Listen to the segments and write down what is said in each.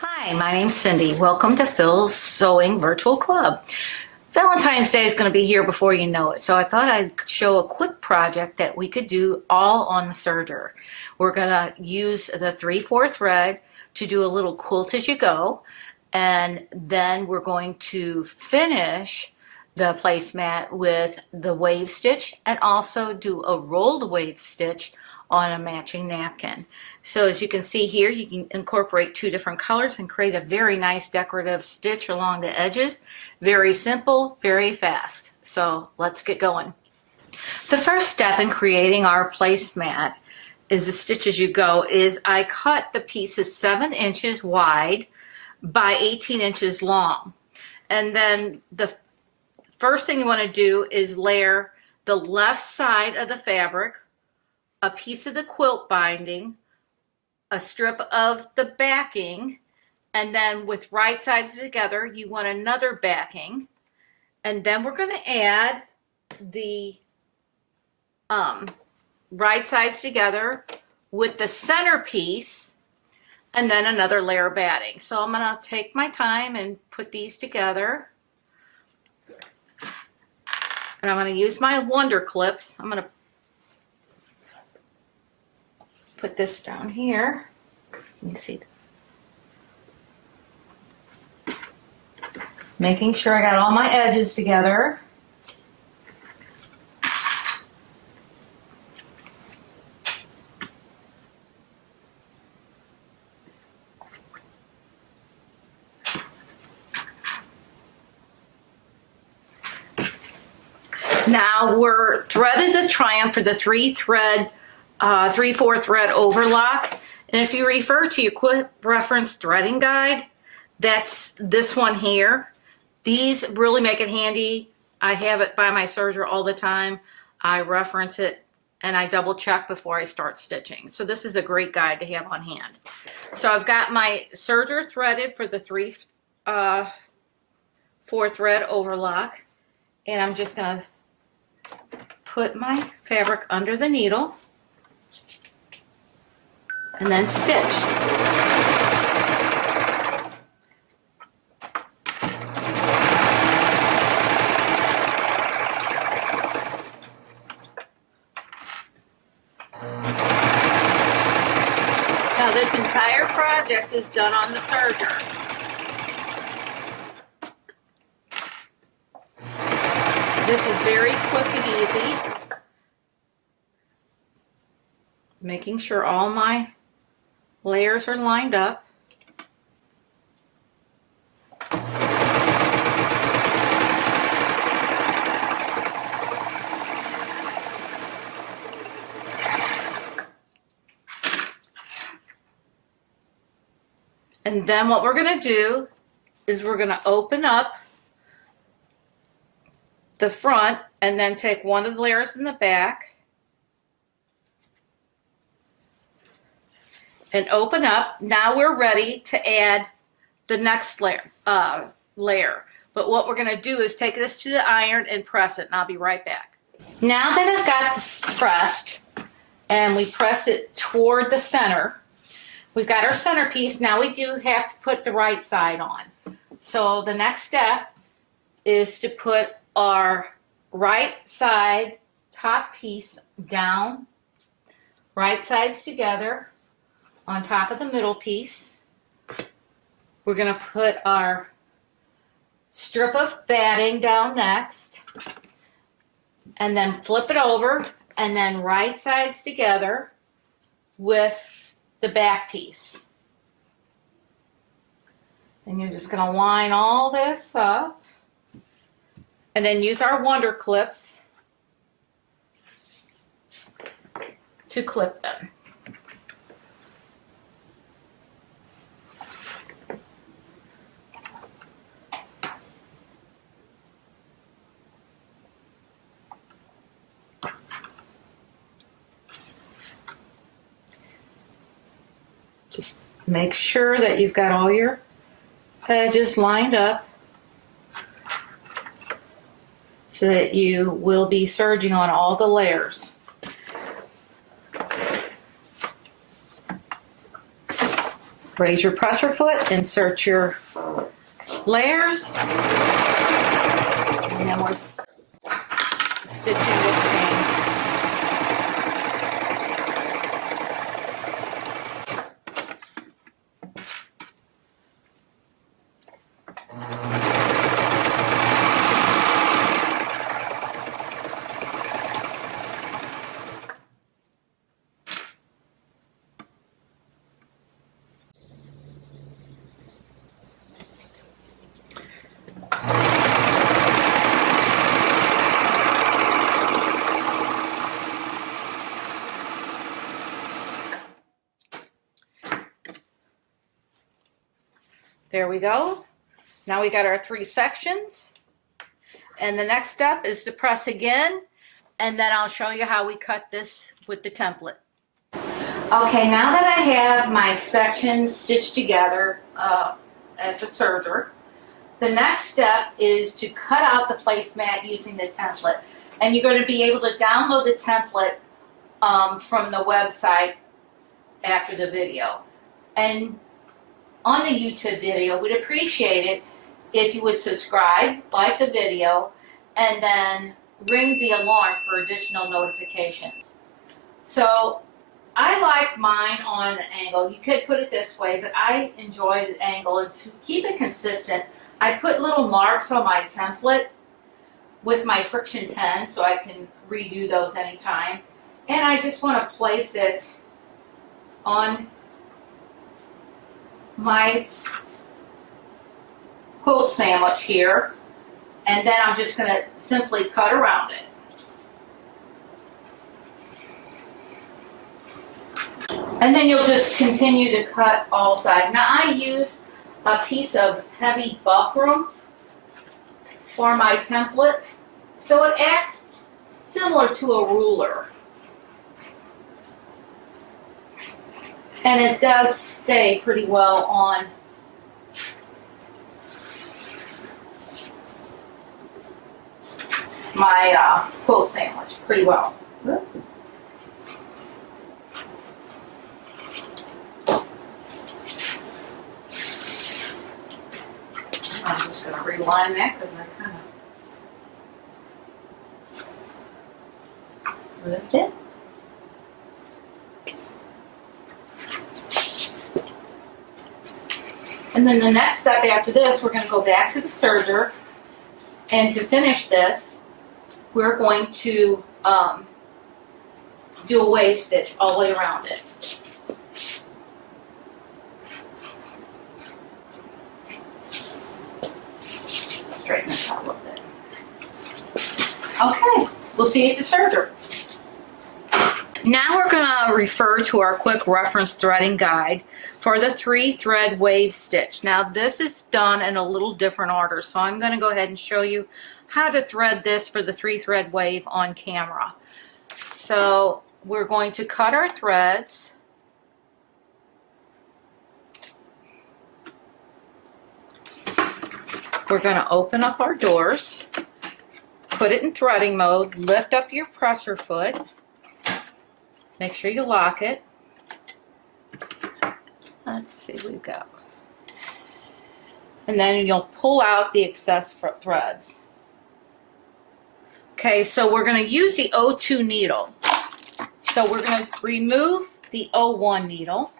Hi, my name's Cindy. Welcome to Phil's Sewing Virtual Club. Valentine's Day is going to be here before you know it, so I thought I'd show a quick project that we could do all on the serger. We're going to use the 3/4 thread to do a little quilt as you go, and then we're going to finish the placemat with the wave stitch and also do a rolled wave stitch on a matching napkin. So as you can see here, you can incorporate two different colors and create a very nice decorative stitch along the edges. Very simple, very fast. So let's get going. The first step in creating our placemat is the stitch as you go. Is I cut the pieces 7 inches wide by 18 inches long. And then the first thing you want to do is layer the left side of the fabric, a piece of the quilt binding, a strip of the backing, and then with right sides together, you want another backing. And then we're going to add the right sides together with the center piece, and then another layer of batting. So I'm going to take my time and put these together. And I'm going to use my Wonder Clips. I'm going to put this down here. You can see this. Making sure I got all my edges together. Now we're threaded the triumph for the 3/4 thread overlock, and if you refer to your quick reference threading guide, that's this one here. These really make it handy. I have it by my serger all the time. I reference it and I double check before I start stitching. So this is a great guide to have on hand. So I've got my serger threaded for the 3/4 thread overlock, and I'm just going to put my fabric under the needle and then stitch. Now this entire project is done on the serger. This is very quick and easy. Making sure all my layers are lined up. And then what we're going to do is we're going to open up the front and then take one of the layers in the back and open up. Now we're ready to add the next layer. But what we're going to do is take this to the iron and press it, and I'll be right back. Now that I've got this pressed and we press it toward the center, we've got our centerpiece. Now we do have to put the right side on. So the next step is to put our right side top piece down, right sides together on top of the middle piece. We're going to put our strip of batting down next, and then flip it over, and then right sides together with the back piece. And you're just going to line all this up, and then use our Wonder Clips to clip them. Just make sure that you've got all your edges lined up so that you will be serging on all the layers. Raise your presser foot, insert your layers, and then we're stitching this thing. There we go. Now we got our 3 sections. And the next step is to press again, and then I'll show you how we cut this with the template. Okay, now that I have my sections stitched together at the serger, the next step is to cut out the placemat using the template. And you're going to be able to download the template from the website after the video. And on the YouTube video, we'd appreciate it if you would subscribe, like the video, and then ring the alarm for additional notifications. So I like mine on an angle. You could put it this way, but I enjoy the angle. And to keep it consistent, I put little marks on my template with my friction pen so I can redo those anytime. And I just want to place it on my quilt sandwich here, and then I'm just going to simply cut around it. And then you'll just continue to cut all sides. Now I use a piece of heavy buckram for my template, so it acts similar to a ruler. And it does stay pretty well on my quilt sandwich, pretty well. I'm just going to rewind that because I kind of moved it. And then the next step after this, we're going to go back to the serger, and to finish this, we're going to do a wave stitch all the way around it. Straighten this out a little bit. Okay, we'll see you at the serger. Now we're going to refer to our quick reference threading guide for the 3-thread wave stitch. Now this is done in a little different order, so I'm going to go ahead and show you how to thread this for the 3-thread wave on camera. So we're going to cut our threads. We're going to open up our doors, put it in threading mode, lift up your presser foot. Make sure you lock it. Let's see what we've got. And then you'll pull out the excess threads. Okay, so we're going to use the O2 needle. So we're going to remove the O1 needle.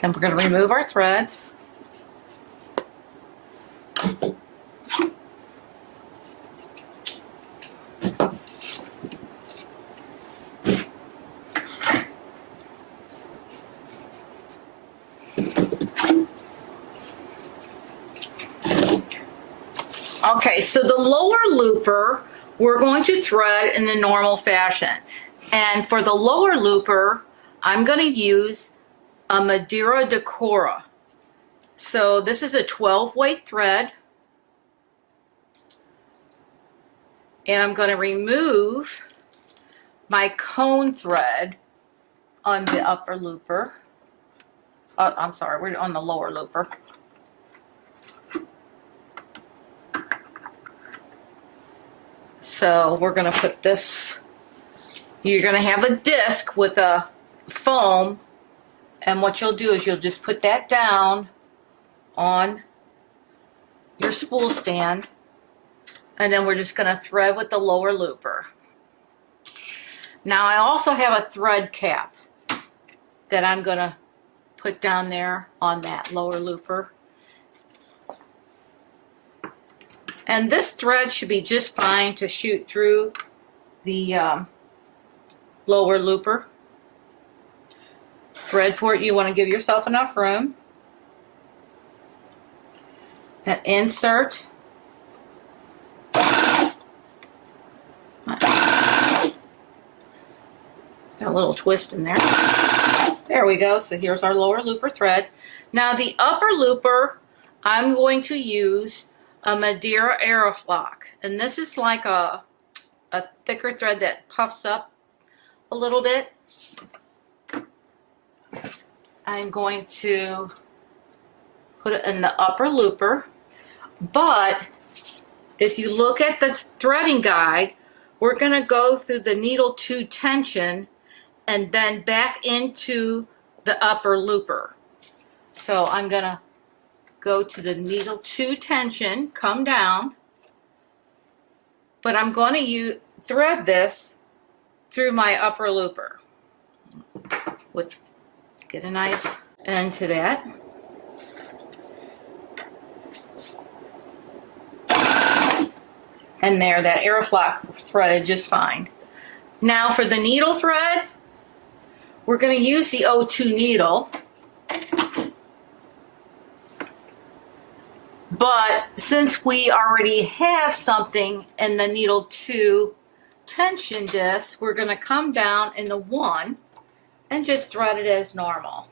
Then we're going to remove our threads. Okay, so the lower looper, we're going to thread in the normal fashion. And for the lower looper, I'm going to use a Madeira Decora. So this is a 12-weight thread. And I'm going to remove my cone thread on the upper looper. I'm sorry, we're on the lower looper. So we're going to put this, you're going to have a disc with a foam, and what you'll do is you'll just put that down on your spool stand, and then we're just going to thread with the lower looper. Now I also have a thread cap that I'm going to put down there on that lower looper. And this thread should be just fine to shoot through the lower looper. Thread port, you want to give yourself enough room. And insert. Got a little twist in there. There we go. So here's our lower looper thread. Now the upper looper, I'm going to use a Madeira Aeroflock. And this is like a thicker thread that puffs up a little bit. I'm going to put it in the upper looper. But if you look at the threading guide, we're going to go through the needle 2 tension and then back into the upper looper. So I'm going to go to the needle 2 tension, come down, but I'm going to thread this through my upper looper. Get a nice end to that. And there, that Aeroflock threaded just fine. Now for the needle thread, we're going to use the O2 needle. But since we already have something in the needle 2 tension disc, we're going to come down in the 1 and just thread it as normal.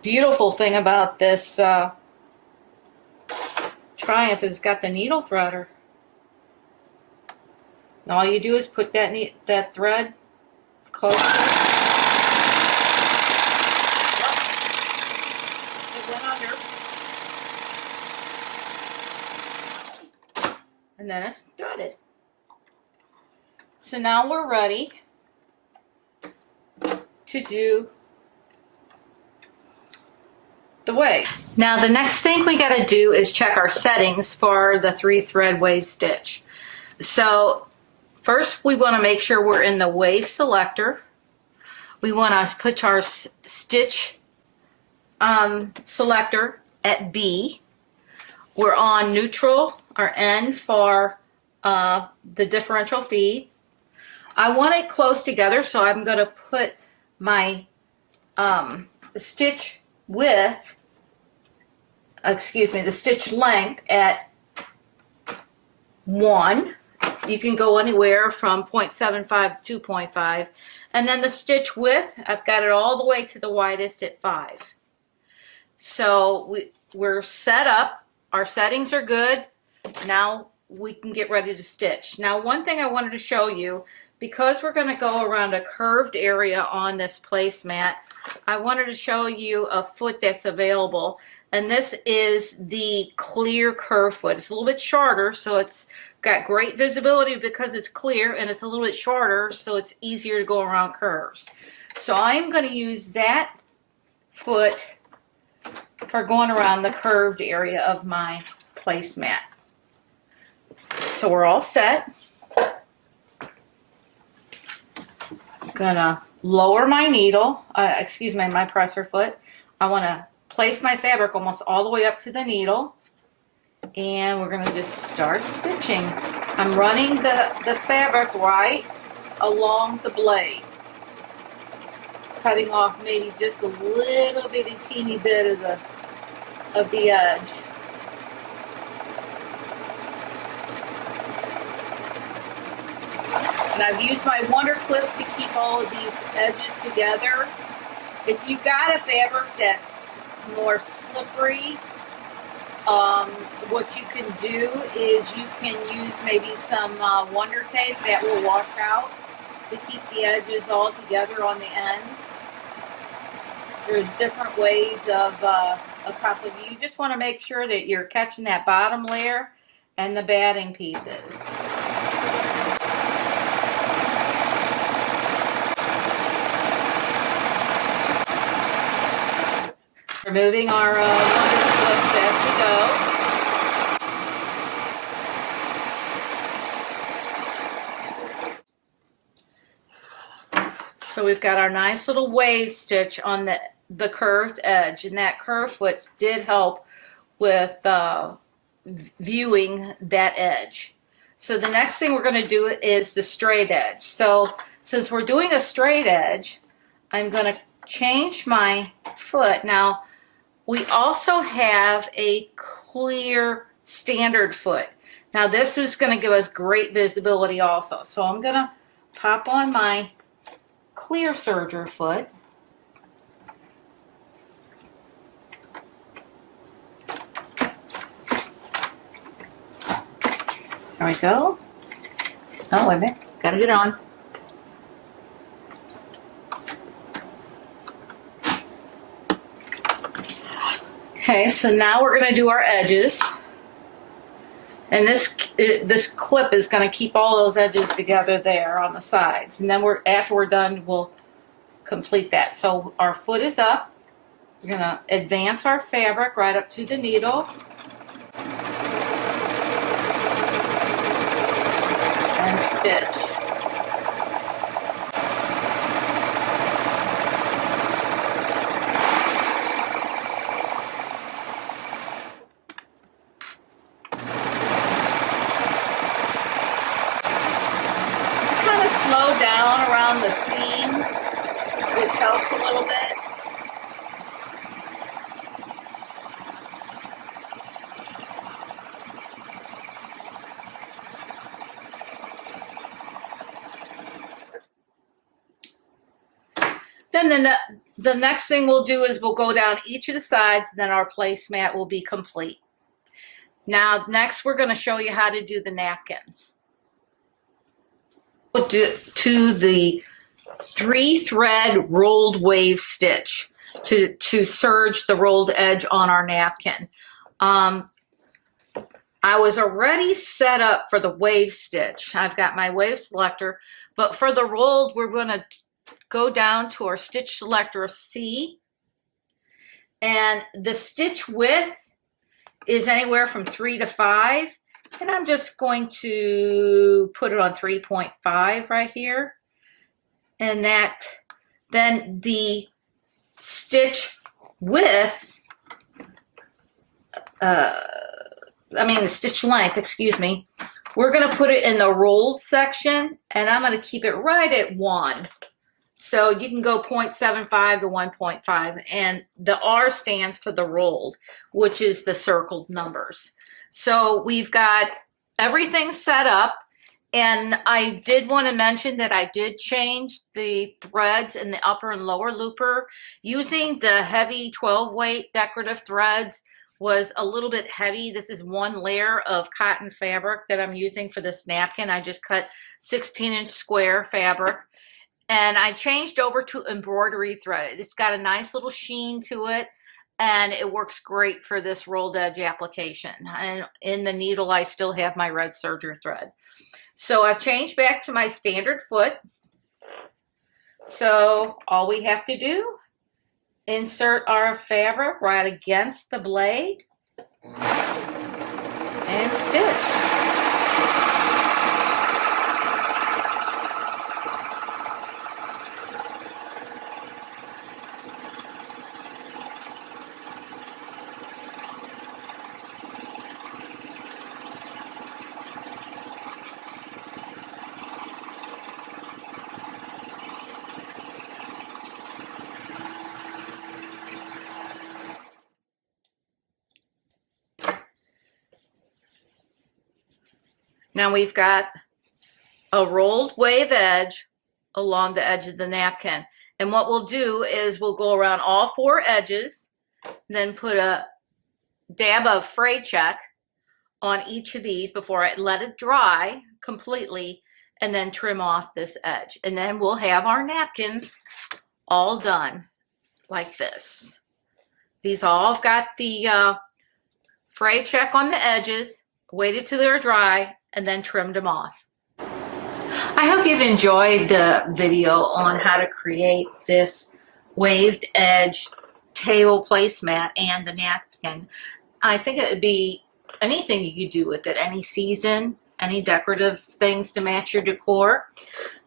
Beautiful thing about this Triumph is it's got the needle threader. And all you do is put that thread close. It went under. And then it's threaded. So now we're ready to do the wave. Now the next thing we got to do is check our settings for the 3-thread wave stitch. So first we want to make sure we're in the wave selector. We want to put our stitch selector at B. We're on neutral or N for the differential feed. I want it close together, so I'm going to put my stitch width, the stitch length at 1. You can go anywhere from 0.75 to 2.5. And then the stitch width, I've got it all the way to the widest at 5. So we're set up. Our settings are good. Now we can get ready to stitch. Now one thing I wanted to show you, because we're going to go around a curved area on this placemat, I wanted to show you a foot that's available. And this is the clear curve foot. It's a little bit shorter, so it's got great visibility because it's clear, and it's a little bit shorter, so it's easier to go around curves. So I'm going to use that foot for going around the curved area of my placemat. So we're all set. I'm gonna lower my needle, my presser foot. I want to place my fabric almost all the way up to the needle, and we're gonna just start stitching. I'm running the fabric right along the blade, cutting off maybe just a little bitty teeny bit of the edge. And I've used my wonder clips to keep all of these edges together. If you've got a fabric that's more slippery, what you can do is you can use maybe some wonder tape that will wash out to keep the edges all together on the ends. There's different ways of a couple of you just want to make sure that you're catching that bottom layer and the batting pieces. Removing our wonder slips as we go. So we've got our nice little wave stitch on the curved edge, and that curved foot did help with viewing that edge. So the next thing we're going to do is the straight edge. So since we're doing a straight edge, I'm going to change my foot. Now, we also have a clear standard foot. Now this is going to give us great visibility also. So I'm going to pop on my clear serger foot. There we go. Oh, wait a minute. Gotta get on. Okay, so now we're going to do our edges. And this clip is going to keep all those edges together there on the sides. And then after we're done, we'll complete that. So our foot is up. We're going to advance our fabric right up to the needle. And stitch. Slow down around the seams, which helps a little bit. Then the next thing we'll do is we'll go down each of the sides, and then our placemat will be complete. Now, next we're going to show you how to do the napkins. We'll do to the 3-thread rolled wave stitch to serge the rolled edge on our napkin. I was already set up for the wave stitch. I've got my wave selector, but for the rolled, we're going to go down to our stitch selector C, and the stitch width is anywhere from 3 to 5. And I'm just going to put it on 3.5 right here. And then the stitch width, the stitch length, excuse me, we're going to put it in the rolled section, and I'm going to keep it right at 1. So you can go 0.75 to 1.5, and the R stands for the rolled, which is the circled numbers. So we've got everything set up, and I did want to mention that I did change the threads in the upper and lower looper. Using the heavy 12 weight decorative threads was a little bit heavy. This is one layer of cotton fabric that I'm using for this napkin. I just cut 16-inch square fabric, and I changed over to embroidery thread. It's got a nice little sheen to it, and it works great for this rolled edge application. And in the needle, I still have my red serger thread. So I've changed back to my standard foot. So all we have to do, insert our fabric right against the blade and stitch. Now we've got a rolled wave edge along the edge of the napkin. And what we'll do is we'll go around all 4 edges, then put a dab of fray check on each of these before I let it dry completely, and then trim off this edge. And then we'll have our napkins all done like this. These all have got the fray check on the edges, waited till they're dry, and then trimmed them off. I hope you've enjoyed the video on how to create this waved edge table placemat and the napkin. I think it would be anything you could do with it, any season, any decorative things to match your decor.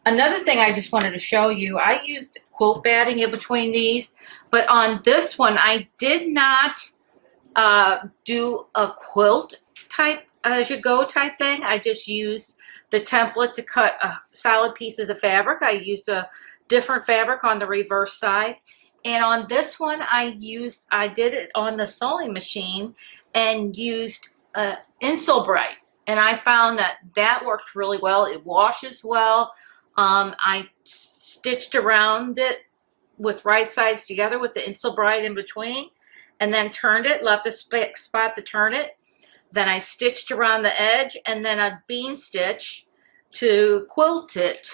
Another thing I just wanted to show you, I used quilt batting in between these, but on this one I did not do a quilt type as you go type thing. I just used the template to cut solid pieces of fabric. I used a different fabric on the reverse side. And on this one, I did it on the sewing machine and used Insole Bright. And I found that worked really well. It washes well. I stitched around it with right sides together with the Insole Bright in between, and then turned it, left a spot to turn it. Then I stitched around the edge and then a bean stitch to quilt it,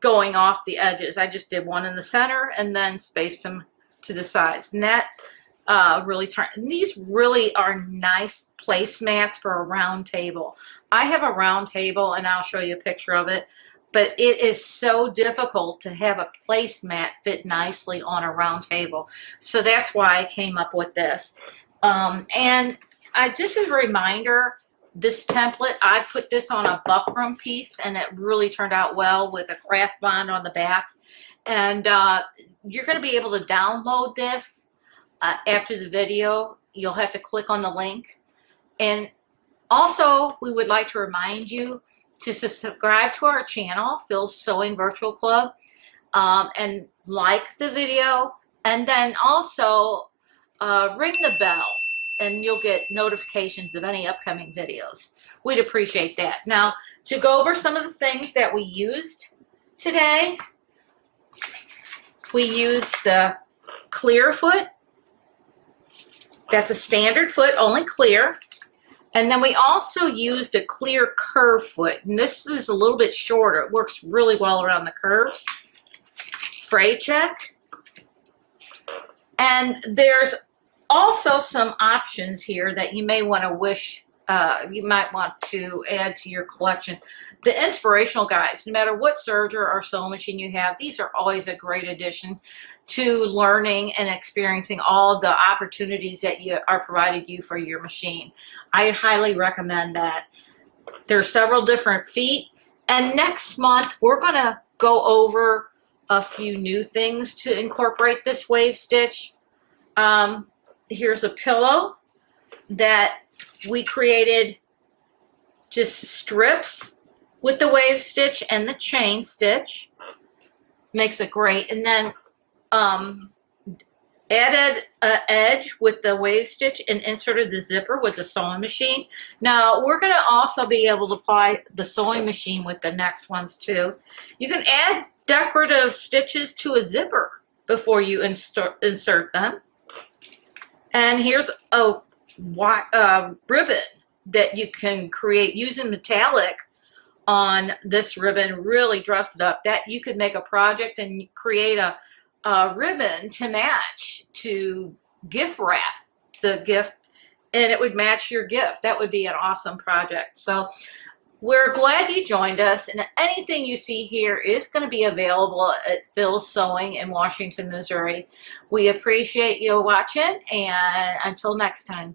going off the edges. I just did one in the center and then spaced them to the sides. And that really turned, and these really are nice placemats for a round table. I have a round table and I'll show you a picture of it, but it is so difficult to have a placemat fit nicely on a round table. So that's why I came up with this. And just as a reminder, this template, I put this on a buckram piece and it really turned out well with a craft bond on the back. And you're going to be able to download this after the video. You'll have to click on the link. And also, we would like to remind you to subscribe to our channel, Phil's Sewing Virtual Club, and like the video, and then also ring the bell and you'll get notifications of any upcoming videos. We'd appreciate that. Now, to go over some of the things that we used today, we used the clear foot. That's a standard foot, only clear. And then we also used a clear curve foot. And this is a little bit shorter. It works really well around the curves. Fray check. And there's also some options here that you may want to you might want to add to your collection. The inspirational guides, no matter what serger or sewing machine you have, these are always a great addition to learning and experiencing all the opportunities that are provided you for your machine. I highly recommend that. There are several different feet, and next month we're going to go over a few new things to incorporate this wave stitch. Here's a pillow that we created, just strips with the wave stitch and the chain stitch. Makes it great. And then added an edge with the wave stitch and inserted the zipper with the sewing machine. Now we're going to also be able to apply the sewing machine with the next ones too. You can add decorative stitches to a zipper before you insert them. And here's a ribbon that you can create using metallic on this ribbon, really dressed it up. That you could make a project and create a ribbon to match, to gift wrap the gift, and it would match your gift. That would be an awesome project. So we're glad you joined us, and anything you see here is going to be available at Phil's Sewing in Washington, Missouri. We appreciate you watching, and until next time.